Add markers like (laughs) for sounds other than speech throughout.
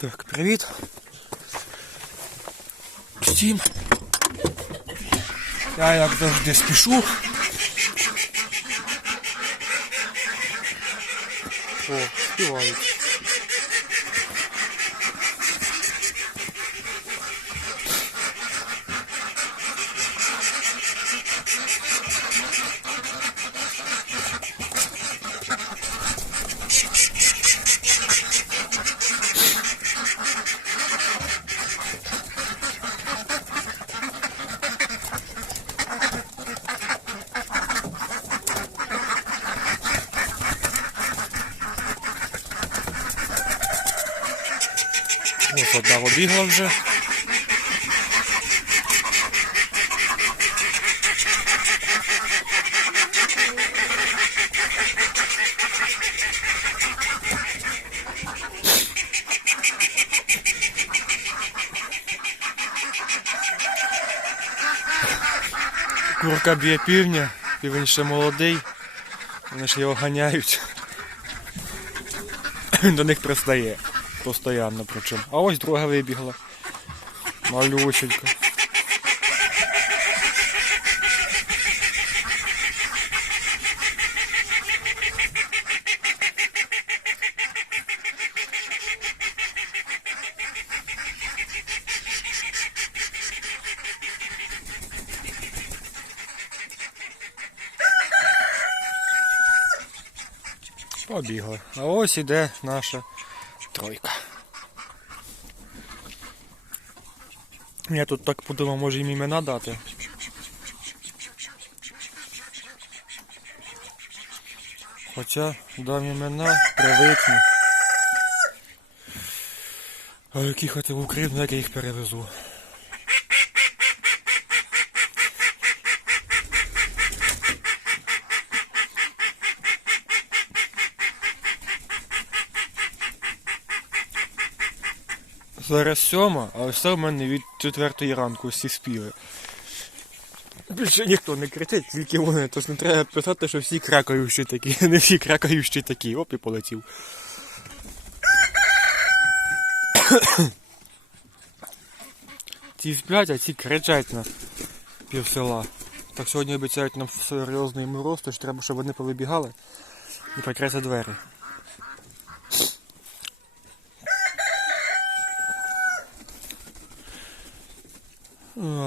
Так, привіт. Всім. Я як завжди спішу. О, співають. Ось одна побігла вже. Курка б'є півня, півень ще молодий, вони ж його ганяють. Він до них пристає. Постоянно причому. А ось друга вибігла. Малюсенька. Побігла. А ось іде наша тройка. Я тут так подумав, може їм імена дати. Хоча дам імена, привикну. А як їхати в Україну, як я їх перевезу. Зараз сьома, а все в мене від четвертої ранку всі спіли. Більше ніхто не кричить, тільки вони. Тож не треба писати, що всі кракаючі такі. (laughs) Не всі кракаючі такі. Оп і полетів. Ці сплять, а ці кричать на пів села. Так сьогодні обіцяють нам серйозний мороз, тож треба, щоб вони повибігали і прикрити двері.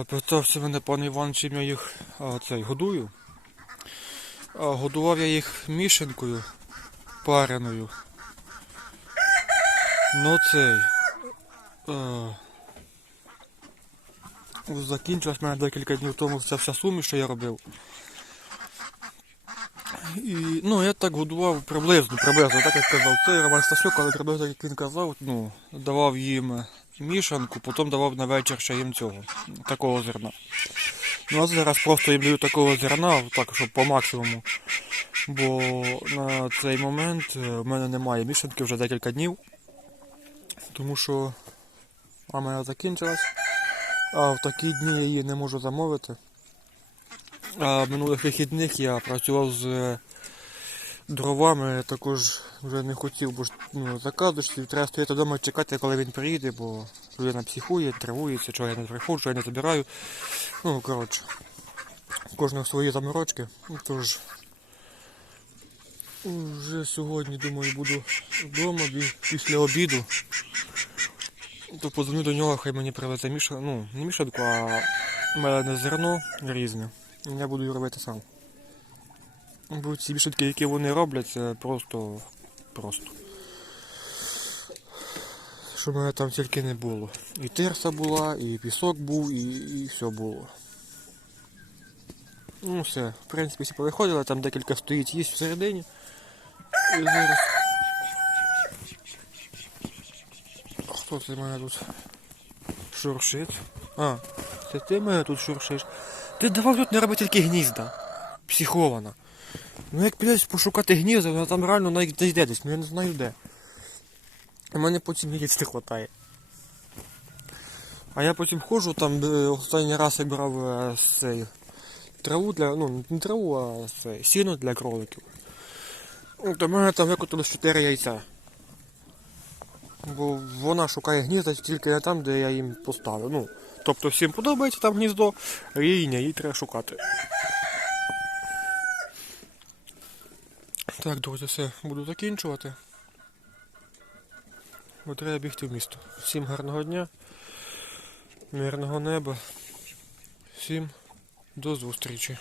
Питався мене пан Іван, чим я їх а, цей, годую. А, годував я їх мішанкою пареною. Ну цей. Е, закінчилась в мене декілька днів тому ця вся суміш, що я робив. І, ну, я так годував приблизно, приблизно, так як казав. Це Роман Стасюк, але приблизно, як він казав, ну, давав їм мішанку, потім давав на вечір ще їм цього, такого зерна. Ну а зараз просто їм даю такого зерна, так, щоб по максимуму. Бо на цей момент е, в мене немає мішанки вже декілька днів. Тому що мама закінчилась, а в такі дні я її не можу замовити. А минулих вихідних я працював з дровами, також вже не хотів, бо ж ну, заказуєш, і треба стояти вдома чекати, коли він приїде, бо людина психує, тривується, чого я не приходжу, я не забираю. Ну, коротше, кожного свої заморочки. Ну, Тож вже сьогодні, думаю, буду вдома після обіду. То позвоню до нього, хай мені привезе мішанку, ну, не мішанку, а мелене зерно різне. Я буду робити сам. Бо ці мішанки, які вони роблять, це просто просто. Що мене там тільки не було. І тирса була, і пісок був, і, і все було. Ну все, в принципі, всі повиходили, там декілька стоїть є всередині. І зараз. Хто це мене тут шуршить? А, це ти мене тут шуршиш. Ти давав тут не робити тільки гнізда. Психована. Ну як підеш пошукати гнізда, вона там реально навіть десь де десь, ну я не знаю де. У мене потім місяць не вистачає. А я потім ходжу, там останній раз я брав е, цей, траву для, ну не траву, а це, сіно для кроликів. От у мене там викотилось 4 яйця. Бо вона шукає гнізда тільки не там, де я їм поставив. Ну, тобто всім подобається там гніздо, а їй ні, їй треба шукати. Так, друзі, все, буду закінчувати. Бо треба бігти в місто. Всім гарного дня, мирного неба. Всім до зустрічі.